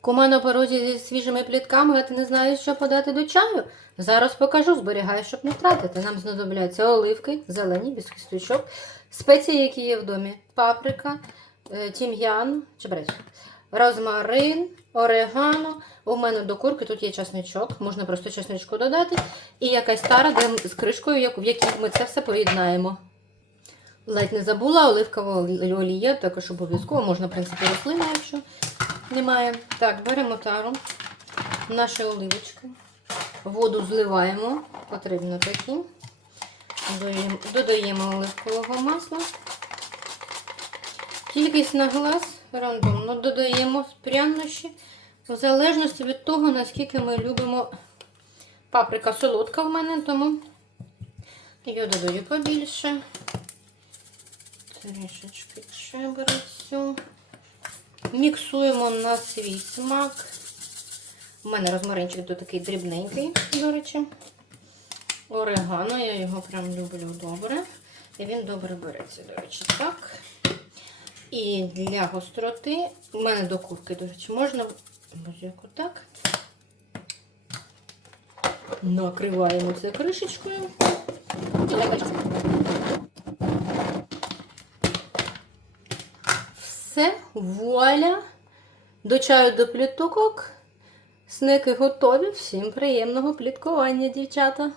Кума на порозі зі свіжими плітками, а ти не знаєш, що подати до чаю? Зараз покажу, зберігай, щоб не втратити. Нам знадобляться оливки, зелені, без спеції, які є в домі, паприка, е, тім'ян, розмарин, орегано. У мене до курки тут є чесничок, можна просто чесничку додати. І якась тара де з кришкою, в якій ми це все поєднаємо. Ледь не забула, оливкова олія, також обов'язково, можна, в принципі, рослина, якщо немає. Так, беремо тару, наші оливочки, воду зливаємо, потрібно такі. Додаємо, оливкового масла. Кількість на глаз рандомно додаємо прянощі, в залежності від того, наскільки ми любимо паприка солодка в мене, тому я додаю побільше. Трішечки чебрецю. Міксуємо на свій смак. У мене розмаринчик тут такий дрібненький, до речі. Орегано, я його прям люблю добре. І він добре береться, до речі, так. І для гостроти, у мене до курки, до речі, можна ось як отак. Накриваємо це кришечкою. І так ось. Все, вуаля. До чаю до пліток. Сники готові. Всім приємного пліткування, дівчата.